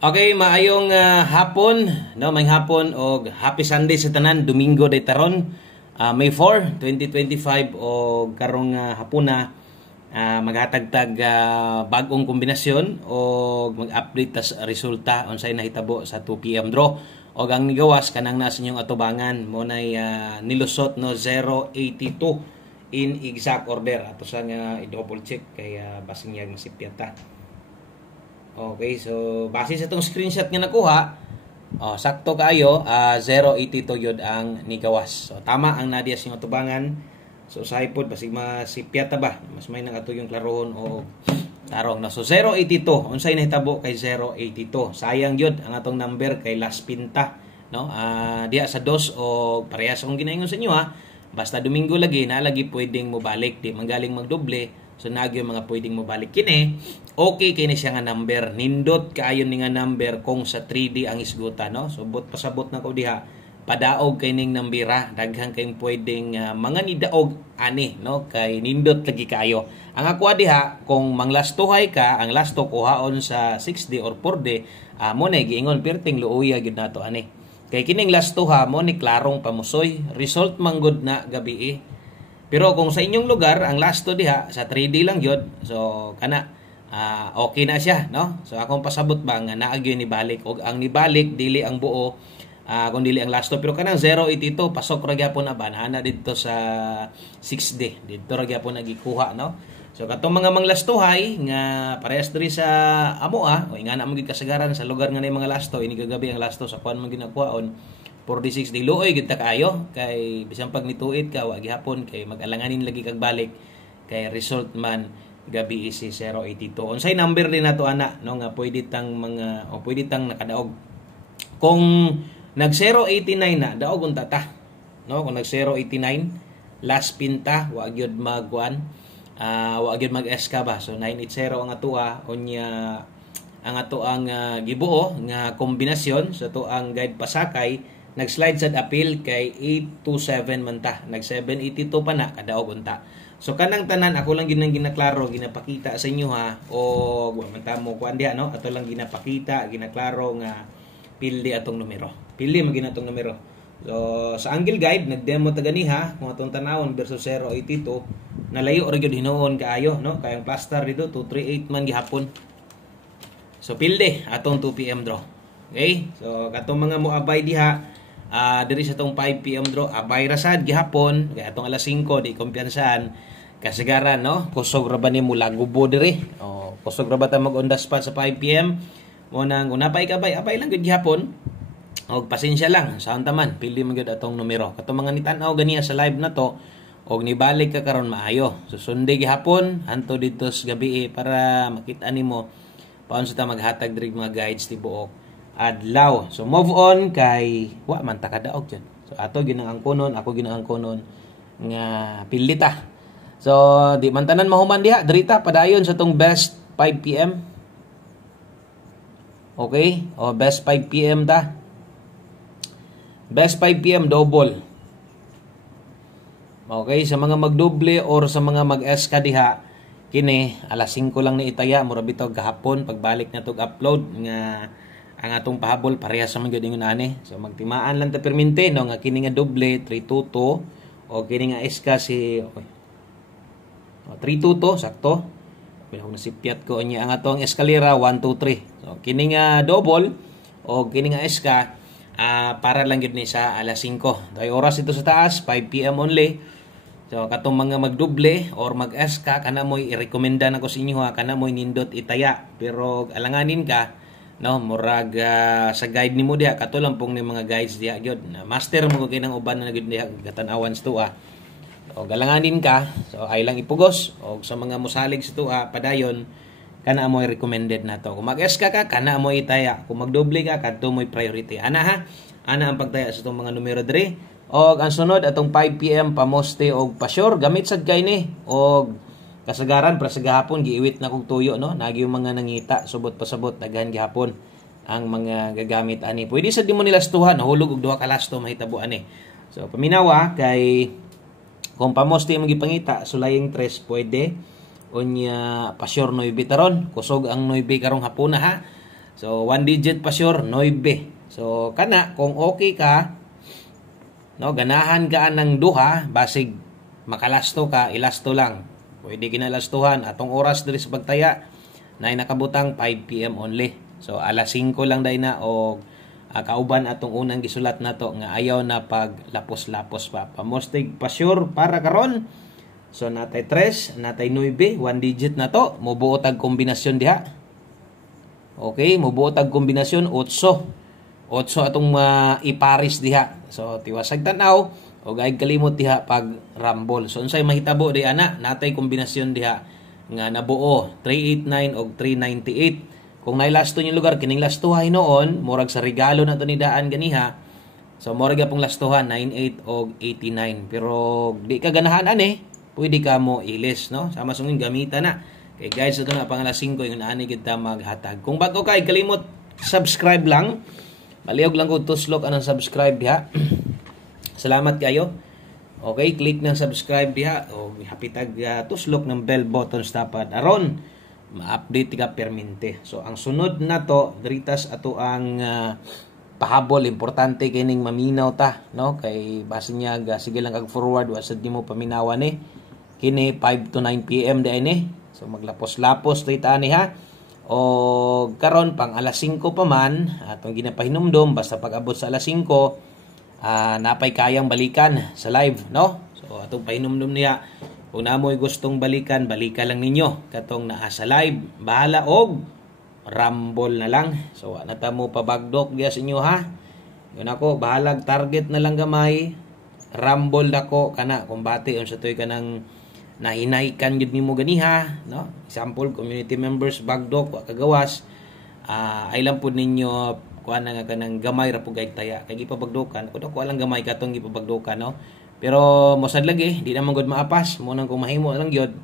Okay, maayong hapon, no, may hapon og happy Sunday sa tanan, Domingo day taron, May 4, 2025 og karong hapuna maghatagtag bag-ong kombinasyon og mag-update tas resulta unsay nahitabo sa 2 PM draw. Og ang nigawas kanang nasa inyong atubangan mo nay nilusot no 082 in exact order. Ato sa nga i-double check kay basing yag masipyat ta. Okay, so base sa itong screenshot nga nakuha, sakto kayo, 082 yun ang nigawas. So tama ang nadia sa tubangan. So sa ipod, basig masipyata ba? Mas may nang ato yung klarohon o tarong. No? So 082, unsay nahitabo kay 082. Sayang yun ang atong number kay last pinta. No? Diya sa dos o parehas akong ginaingon sa inyo ha. Basta Domingo lagi, nalagi pwedeng mo balik. Di manggaling magdoble. So nagyo mga pwedeng mo balik kini. Okay kini siya nga number. Nindot kaayon ni nga number kung sa 3D ang isguta, no? So pasabot na ko diha. Padaog kay ning nambira, daghang kay pwedeng mga nidaog ani, no? Kay nindot lagi kayo. Ang ako diha kung manglastuhay ka, ang lasto kuhaon sa 6D or 4D, mo na giingon perting luuya gyud nato ani. Kay kining lastuha mo ni klarong pamusoy, result manggod na gabi. Pero kung sa inyong lugar, ang lasto diha, sa 3D lang yun. So, kana, okay na siya, no? So, akong pasabot ba nga naagyo ni balik. O ang nibalik, dili ang buo, kung dili ang lasto. Pero kanang 082, pasok ra gyapon na ba? Naana dito sa 6D. Dito ra gyapon nagikuha, no? So, katong mga manglastuhay, nga parehas diri sa amoa, o nga na magig kasagaran sa lugar nga na mga lasto, inigagabi ang lasto sa kuan man ginakuhaon. 46 di luoy gid ta kayo kay bisan pag nituit ka wa gihapon kay mag-alanganin lagi kag balik kay result man gabi si 082. Unsay number din nato ana no nga pwede tang mga o pwede tang nakadaog. Kung nag 089 na daog unta ta. No kung nag 089 last pinta wa gyud magwan wa gyud mag-SK ba. So 980 ang atoa unya ang ato ang gibuo nga kombinasyon sa to ang guide pasakay nag-slide sa appeal kay 827 man ta. Nag 782 pa na kadaog unta. So kanang tanan ako lang ginang ginaklaro, ginapakita sa inyo ha. O man ta mo kuan diha no, ato lang ginapakita, ginaklaro nga pildi atong numero. Pildi man ginatong numero. So sa angle guide nagdemo ta ganiha kung atong tanawon versus 082 nalayo ra gyud hinuon kaayo no, kay ang plaster dito 238 man gihapon. So pildi atong 2 PM draw. Okay? So katong mga moabay diha diri sa tong 5 PM draw, abay rasad gihapon kay atong alas 5 di kumpiyansahan kasagaran no, kusog ra ba ni mula gubo diri. Kusog ra ba ta mag on the spot sa 5 PM mo nang unapay kabay, abay lang gyud gihapon. Og pasensya lang sa taman, pili man gyud atong numero. Katong mga nitan-aw ganiya sa live na to og nibalik ka karon maayo. So Sunday gihapon hanto dito sa gabi para makita nimo paano sa ta maghatag diri mga guides tibuok adlaw. So move on kay wa man ta kadaog dyan. So ato ginangangkonon, ako ginangangkonon nga pilita. So di man tanan mahuman diha, dirita padayon sa tong best 5 PM. Okay? O best 5 PM ta. Best 5 PM double. Okay, sa mga magdoble or sa mga mag-SK diha, kini alas 5 lang ni itaya mura bitaw gahapon pagbalik na tog upload nga ang atong pahabol parehas sa man gyud ingon ani. So magtimaan lang ta permente no nga kini nga doble 322 o kini nga SK si 322 sakto. Pero nasipyat ko niya ang atong eskalera 1 2 3. So kini nga double o kini nga SK para lang gyud ni sa alas 5. Dahil oras ito sa taas 5 PM only. So katong mga magdoble or mag-SK kana mo'y i-recommenda nako sa inyo ha, kana mo'y nindot itaya pero alanganin ka no murag sa guide nimo diha katulang pong ni mga guides diha gyud master mo kay nang uban na gyud diha gatan-awan sa tuwa o galanganin ka so ay lang ipugos o sa mga mosalig sa tuwa padayon kana mo recommended nato kung mag-SK ka kana mo itaya kung magdoble ka kadto mo priority ana ha ana ang pagtaya sa tong mga numero diri og ang sunod atong 5 PM pamoste og pa-sure gamit sad kay ni og kasagaran para sa gahapon giiwit na kog tuyo no nagi yung mga nangita subot pasabot daghan gihapon ang mga gagamit ani pwede sa di mo nilastuhan nahulog og duha ka lasto mahitabo ani so paminawa kay kung pamoste mo gipangita sulayeng 3 pwede unya pa sure 9 taron kusog ang 9 karong hapon ha So 1 digit pa sure 9. So kana kung okay ka, no, ganahan ka ng duha basig makalasto ka, ilasto lang. Pwede kinalastuhan atong oras diri sa pagtaya na nakabutang 5 PM only. So alas 5 lang day na o kauban atong unang gisulat nato nga ayaw na pag lapos-lapos pa. Pamostig pa sure para karon. So natay 3, natay 9, 1 digit na to, mobuo tag kombinasyon diha. Okay, mobuo tag kombinasyon 8. 8 atong iparis diha. So tiwasag tan-aw o gaig kalimot diha pag rumble. So unsay mahitabo di ana, natay kombinasyon diha nga nabuo 389 og 398. Kung nailasto yung lugar, kining lastuhay noon, murag sa regalo na to ni daan ganiha. So murag pong lastuhan 98 og 89. Pero di ka ganahan ani, pwede ka mo ilis, no? Sama sungin gamitan na. Kay guys, ito na pang alas 5 yung ani kita maghatag. Kung bago ka, kalimot subscribe lang. Maliyog lang ko tuslok anang subscribe diha. Salamat kayo. Okay, click ng subscribe diha o hapitag tuslok ng bell button dapat aron ma-update ka permente. So ang sunod na to diritas ato ang pahabol, importante kining maminaw ta, no, kay base niya sige lang kag forward wasad nimo paminawan ni kini 5 to 9 PM di ni. So maglapos-lapos dita ni ha. O karon pang alas 5 pa man atong ginapahinumdom basta pag abot sa alas 5 napay kayang balikan sa live, no? So atong pahinumdom niya kung namoy gustong balikan, balika lang ninyo katong naa sa live. Bahala og rumble na lang. So nata mo pabagdok diya sa inyo ha. Yun ako, bahalag target na lang gamay. Rumble nako kana kung bati unsa toy kanang nahinaykan jud nimo ganiha, no? Example, community members bagdok wa kagawas. Ay lang pud ninyo kuan nga kanang gamay ra pud gayud taya. Kay gipabagdokan, kuno ko lang gamay katong gipabagdokan, no? Pero mosad lagi, di naman gud maapas. Munang kung mahimo lang gyud,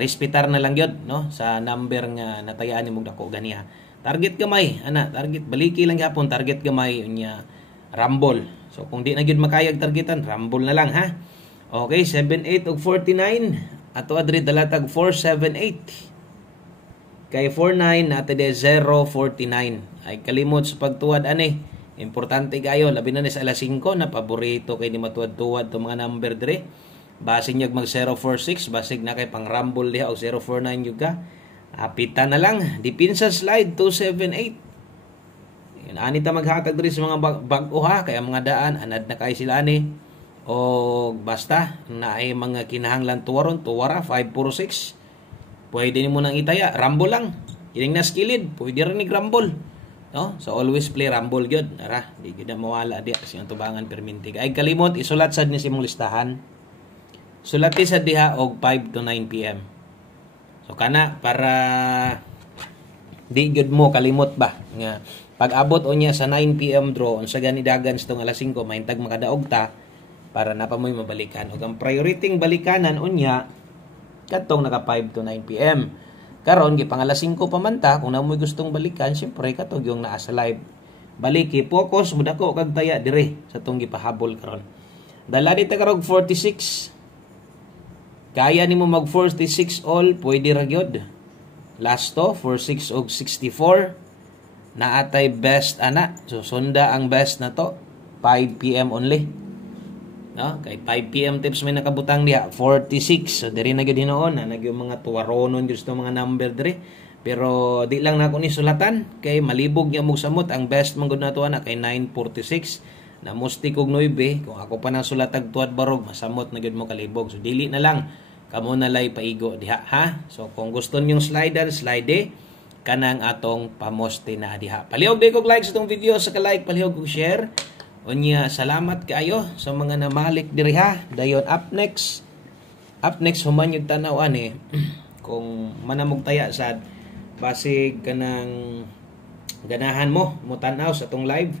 respetar na lang gyud, no, sa number nga natayaan nimo dako ganiha. Target gamay, ana, target baliki lang gyapon, target gamay unya rumble. So kung di na gyud makayag targetan, rumble na lang ha. Okay, 78 ug 49. Ato adri dalatag 478. Kay 49 nato de 049. Ay kalimot sa pagtuwad ani. Importante kayo, labi na sa alas 5 na paborito kay ni matuwad-tuwad to mga number dire. Basig nyag mag 046, basig na kay pang rumble diha o 049 juga. Apitan na lang, dipinsa slide 278. Yan ani ta maghatag diri sa mga bag-o ha, kay mga daan anad na kay sila ani. O basta naay mga kinahanglan tuwaron, tuwara 546. Pwede nimo nang itaya, rumble lang. Kining na skilled, pwede rin ni rumble. No? So always play rumble gyud. Ara, di gyud mawala di sa tubangan perminti. Ay kalimot isulat sad ni simong listahan. Sulati sa diha og 5 to 9 PM. So kana para di gyud mo kalimot ba nga pag abot unya sa 9 PM draw unsa gani dagan sa tong alas 5 mahintag makadaog ta para napamoy mabalikan. Ug ang priority balikanan unya katong naka 5 to 9 PM. Karon gipang alas 5 pa man ta, kung namoy gustong balikan, syempre katong yung naa sa live. Baliki, focus mudako kag taya dire sa tong gipahabol karon. Dala dita karog 46. Kaya nimo mag 46 all, pwede ra gyud. Last to 46 og 64. Naatay best ana. So sunda ang best na to 5 PM only. No, kay 5 PM tips may nakabutang diha 46. So diri na gyud hinoon na nagyo mga tuwaronon gusto mga number diri. Pero di lang nako ni sulatan kay malibog niya mo samot ang best man gud nato ana kay 946. Na musti kog 9 kung ako pa nang sulatag tuad barog masamot na gyud mo kalibog. So dili na lang kamo na lay paigo diha ha. So kung gusto niyo slide kanang atong pamoste na diha. Palihog day kog like sa tong video, sa ka-like palihog kog share. Unya, salamat kayo sa mga namalik diri ha. Dayon up next human yung tanaw ani kung manamog taya sad basig kanang ganahan mo tanaw sa tong live,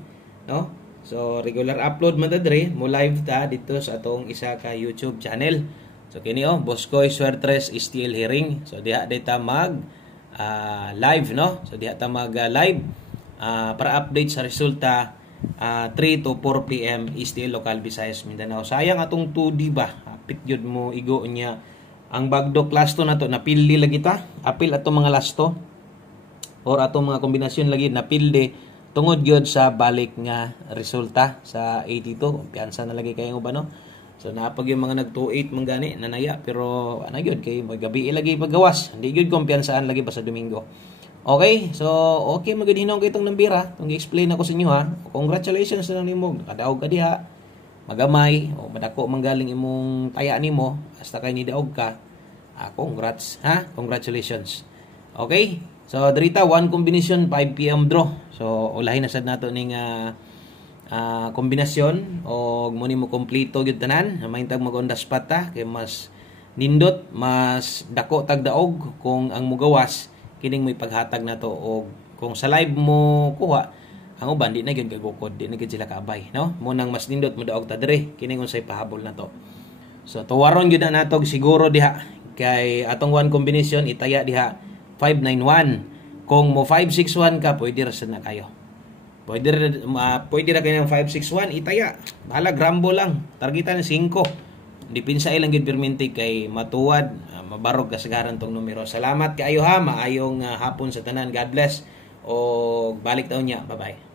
no? So regular upload man ta diri, mo live ta dito sa atong isa ka YouTube channel. So kini Boskoy Suertres Still Hearing. So diha data mag live, no? So diha ta mag live para update sa resulta 3 to 4 PM still local Visayas Mindanao. Sayang atong 2D ba? Apit yun mo igo niya. Ang bagdok lasto na to napili lagi ta. Apil ato mga lasto. or atong mga kombinasyon lagi napilde tungod gyud sa balik nga resulta sa 82. Kumpiyansa na lagi kayo ba no? So napag yung mga nag-28 man gani nanaya pero ana gyud kay may gabi lagi paggawas. Hindi gyud kumpiyansaan lagi pa sa Domingo. Okay, so okay magud hinong kay itong nambira. Tong i-explain ako sa inyo ha. Congratulations na lang nimo. Nakadaog ka diha. Magamay o madako manggaling imong taya nimo hasta kay nidaog ka. Congrats ha. Congratulations. Okay? So dirita one combination 5 PM draw. So ulahin na sad nato ning kombinasyon o muni mo kompleto gyud tanan. Mahintag mag-on the spot ta kay mas nindot, mas dako tag daog kung ang mugawas kining may paghatag na to o kung sa live mo kuha ang uban di na gyud gagukod di na gyud sila kaabay no mo nang mas nindot mo daog ta dire kining unsay pahabol na to. So tuwaron gyud na nato siguro diha kay atong one combination itaya diha 591 kung mo 561 ka pwede ra na kayo pwede ra kayo ng 561 itaya bahala grambo lang targetan 5 dipinsa ilang gid perminti kay matuwad mabarog kasagaran tong numero. Salamat kaayo ha, maayong hapon sa tanan. God bless o balik taon niya. Bye bye.